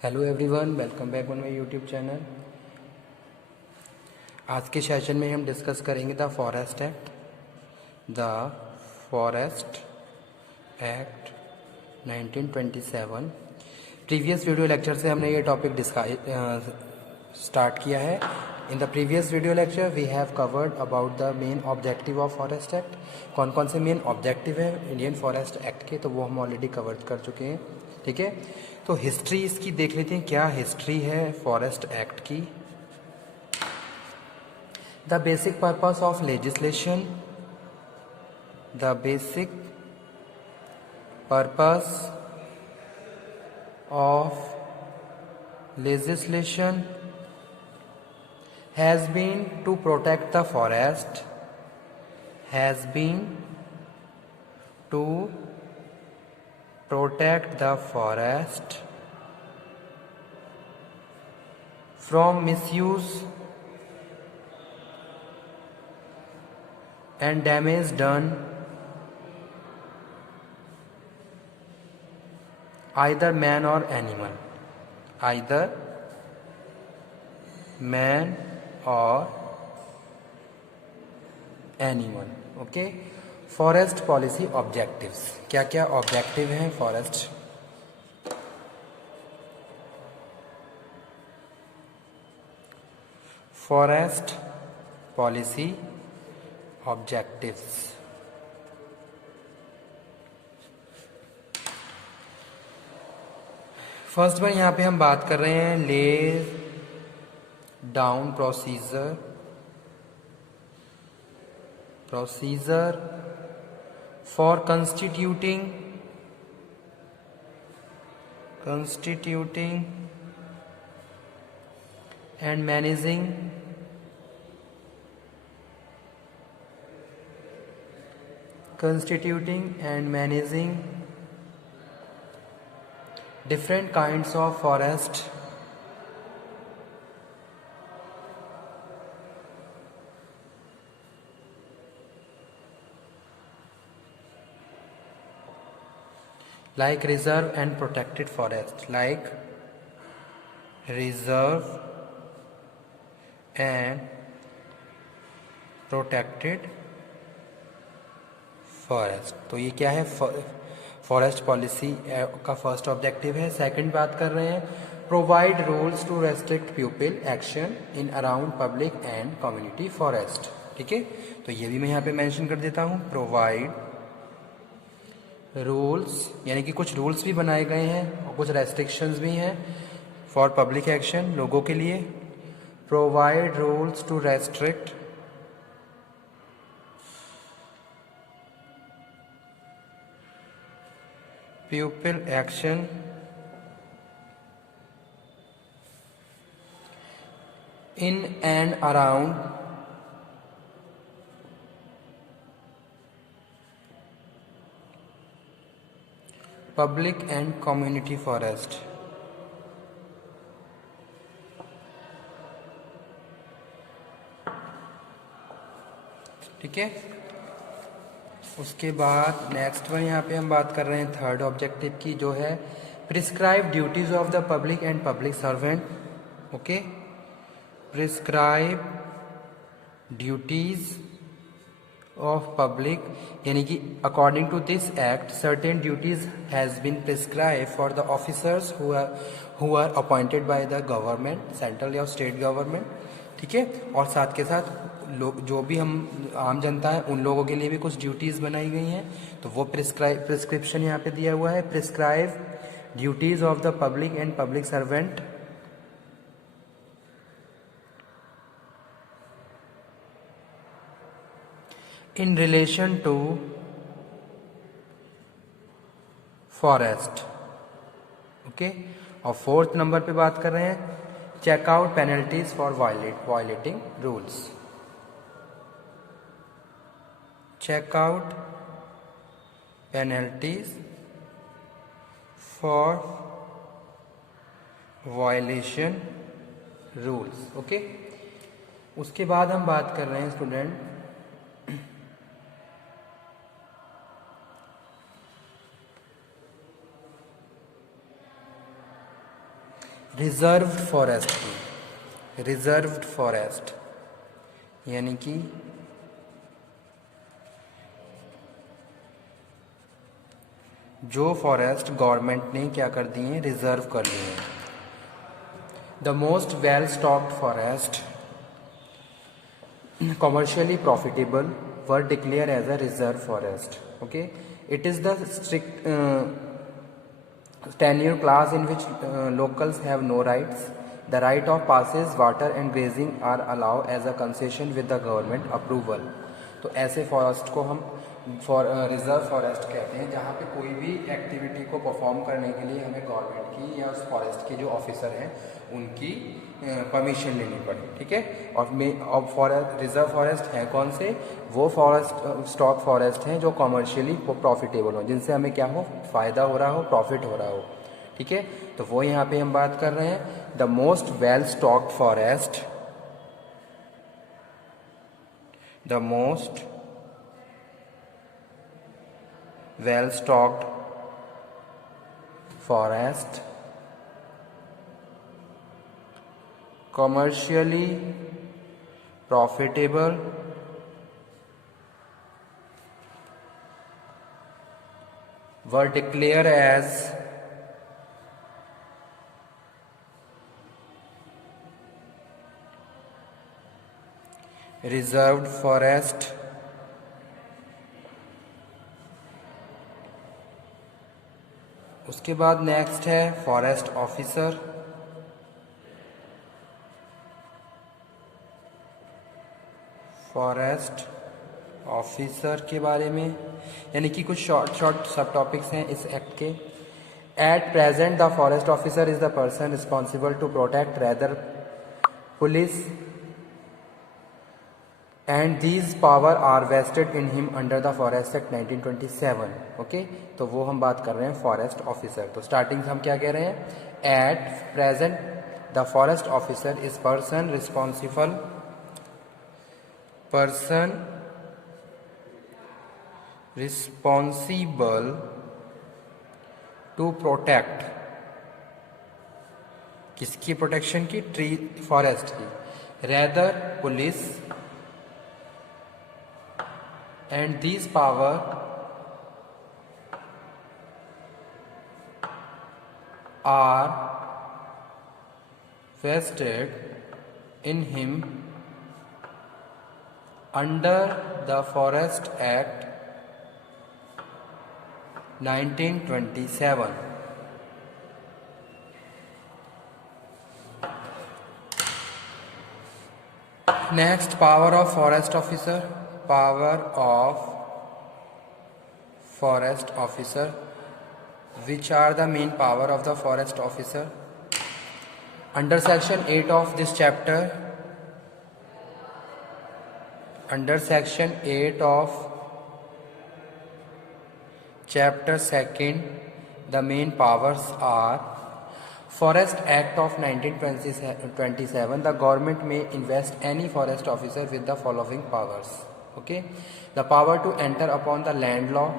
Hello everyone, welcome back on my YouTube channel. आज के session में हम डिस्कस करेंगे the forest act. The forest act 1927। Previous video lecture से हमने ये टॉपिक स्टार्ट किया है। In the previous video lecture we have covered about the main objective of forest act. कौन कौन से मेन ऑब्जेक्टिव है इंडियन फॉरेस्ट एक्ट के, तो वो हम ऑलरेडी कवर कर चुके हैं। ठीक है, तो हिस्ट्री इसकी देख लेते हैं, क्या हिस्ट्री है फॉरेस्ट एक्ट की। The basic purpose of legislation, the basic purpose of legislation has been to protect the forest, has been to protect the forest from misuse and damage done either man or animal, either man or animal। Okay, forest policy objectives, क्या क्या objective हैं forest policy objectives. First one यहाँ पे हम बात कर रहे हैं lay down procedure for constituting and managing different kinds of forest like reserve and protected forest, like reserve and protected forest. तो ये क्या है, फॉरेस्ट पॉलिसी का फर्स्ट ऑब्जेक्टिव है। सेकंड बात कर रहे हैं provide rules to restrict people action in around public and community forest. ठीक है, तो ये भी मैं यहाँ पे मेंशन कर देता हूँ। प्रोवाइड रूल्स यानी कि कुछ रूल्स भी बनाए गए हैं और कुछ रेस्ट्रिक्शंस भी हैं फॉर पब्लिक एक्शन, लोगों के लिए। Provide rules to restrict pupil action in and around public and community forest। ठीक है, उसके बाद नेक्स्ट वन यहाँ पे हम बात कर रहे हैं थर्ड ऑब्जेक्टिव की, जो है prescribe duties of the public and public servant. Okay, prescribe duties of public यानी कि according to this act certain duties has been prescribe for the officers who are appointed by the government, central या state government. ठीक है, और साथ के साथ लोग जो भी हम आम जनता है उन लोगों के लिए भी कुछ ड्यूटीज़ बनाई गई हैं, तो वो प्रिस्क्रिप्शन यहाँ पे दिया हुआ है। Prescribe duties of the public and public servant in relation to forest. Okay, और फोर्थ नंबर पे बात कर रहे हैं check out penalties for violating rules. Check out penalties for violation rules. Okay, उसके बाद हम बात कर रहे हैं स्टूडेंट रिजर्व्ड फॉरेस्ट की, रिजर्व्ड फॉरेस्ट यानी कि जो फॉरेस्ट गवर्नमेंट ने क्या कर दिए हैं, रिजर्व कर लिए हैं। The most well stocked forest commercially profitable were declared as a reserve forest. Okay, it is the strict tenure class in which locals have no rights. The right of passage, water and grazing are allowed as a concession with the government approval. तो ऐसे forest को हम reserve forest कहते हैं, जहाँ पे कोई भी एक्टिविटी को परफॉर्म करने के लिए हमें गवर्नमेंट की या उस फॉरेस्ट के जो ऑफिसर हैं उनकी परमिशन लेनी पड़े। ठीक है, और रिजर्व फॉरेस्ट है कौन से, वो फॉरेस्ट स्टॉक फॉरेस्ट हैं जो कॉमर्शियली प्रॉफिटेबल हो, जिनसे हमें क्या हो, फ़ायदा हो रहा हो, प्रॉफिट हो रहा हो। ठीक है, तो वो यहाँ पे हम बात कर रहे हैं। The most well stocked forest, the most well stocked forest commercially profitable were declared as reserved forest उसके बाद नेक्स्ट है फॉरेस्ट ऑफिसर। फॉरेस्ट ऑफिसर के बारे में यानी कि कुछ शॉर्ट सब टॉपिक्स हैं इस एक्ट के। At present the forest officer is the person responsible to protect rather police and these power are vested in him under the forest act 1927। Okay, तो वो हम बात कर रहे हैं फॉरेस्ट ऑफिसर। तो स्टार्टिंग से हम क्या कह रहे हैं, at present the forest officer is person responsible to protect, किसकी प्रोटेक्शन की, ट्री फॉरेस्ट की, rather police and this power are vested in him under the Forest Act 1927. Next, power of forest officer. Power of forest officer. Which are the main power of the forest officer? Under section 8 of this chapter, under section 8 of chapter 2nd, the main powers are Forest Act of 1927. The government may invest any forest officer with the following powers. Okay, the power to enter upon the land law,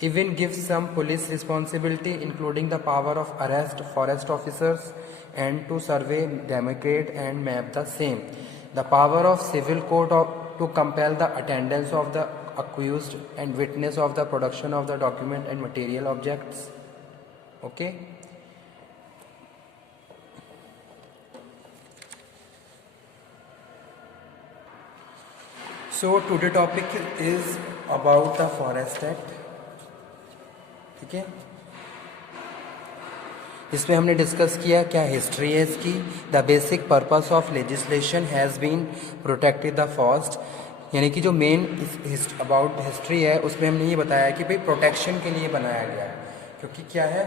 even gives some police responsibility, including the power of arrest forest officers and to survey, demarcate and map the same. The power of civil court to compel the attendance of the accused and witness of the production of the document and material objects. Okay. So today topic is about the Forest Act. ठीक है, इसमें हमने discuss किया क्या history है इसकी। The basic purpose of legislation has been protected the forest, यानी कि जो मेन अबाउट हिस्ट्री है उसमें हमने ये बताया कि भाई प्रोटेक्शन के लिए बनाया गया है, क्योंकि क्या है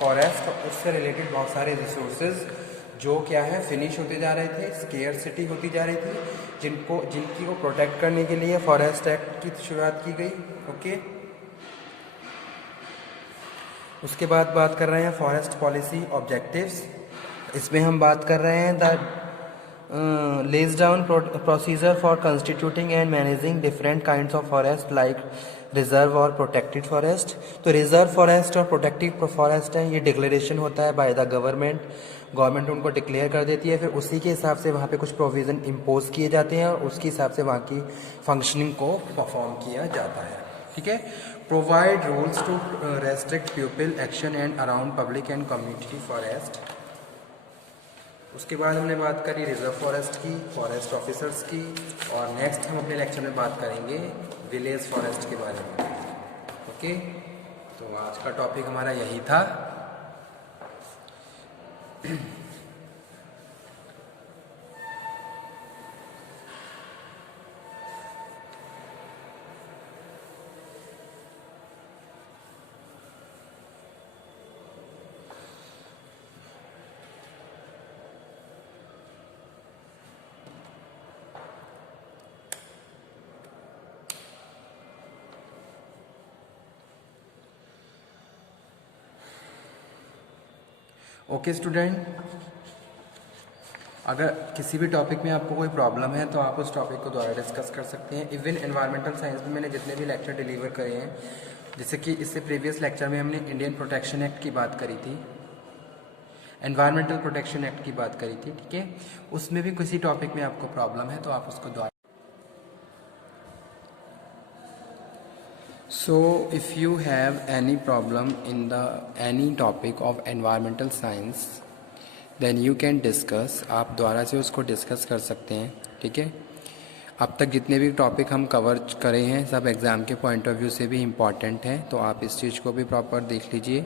फॉरेस्ट और उससे रिलेटेड बहुत सारे रिसोर्सेज जो क्या है फिनिश होते जा रहे थे, स्केयरसिटी होती जा रही थी, जिनकी को प्रोटेक्ट करने के लिए फॉरेस्ट एक्ट की शुरुआत की गई। ओके, उसके बाद बात कर रहे हैं फॉरेस्ट पॉलिसी ऑब्जेक्टिव्स। इसमें हम बात कर रहे हैं the lays down procedure for constituting and managing different kinds of forest like reserve और प्रोटेक्टेड फॉरेस्ट. तो रिजर्व फॉरेस्ट और प्रोटेक्टिव फॉरेस्ट है, ये डिक्लेरेशन होता है बाय द गवर्नमेंट उनको डिक्लेयर कर देती है. फिर उसी के हिसाब से वहाँ पे कुछ प्रोविज़न इम्पोज किए जाते हैं और उसके हिसाब से वहाँ की फंक्शनिंग को परफॉर्म किया जाता है. ठीक है. Provide rules to restrict people action and around public and community forest. उसके बाद हमने बात करी रिजर्व फॉरेस्ट की, फॉरेस्ट ऑफिसर्स की, और नेक्स्ट हम अपने लेक्चर में बात करेंगे विलेज फॉरेस्ट के बारे में. ओके, तो आज का टॉपिक हमारा यही था. ओके स्टूडेंट, अगर किसी भी टॉपिक में आपको कोई प्रॉब्लम है तो आप उस टॉपिक को दोबारा डिस्कस कर सकते हैं. इवन एनवायरमेंटल साइंस में मैंने जितने भी लेक्चर डिलीवर करे हैं, जैसे कि इससे प्रीवियस लेक्चर में हमने इंडियन प्रोटेक्शन एक्ट की बात करी थी, एनवायरमेंटल प्रोटेक्शन एक्ट की बात करी थी. ठीक है, उसमें भी किसी टॉपिक में आपको प्रॉब्लम है तो आप उसको दोबारा. So if you have any problem in the any topic of environmental science, then you can discuss. आप द्वारा से उसको डिस्कस कर सकते हैं. ठीक है, अब तक जितने भी टॉपिक हम कवर करे हैं सब एग्ज़ाम के पॉइंट ऑफ व्यू से भी इम्पॉर्टेंट हैं, तो आप इस चीज़ को भी प्रॉपर देख लीजिए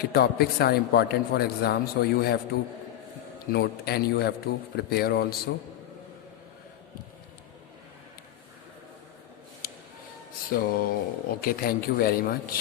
कि topics are important for exam. So you have to note and you have to prepare also. So, okay, thank you very much.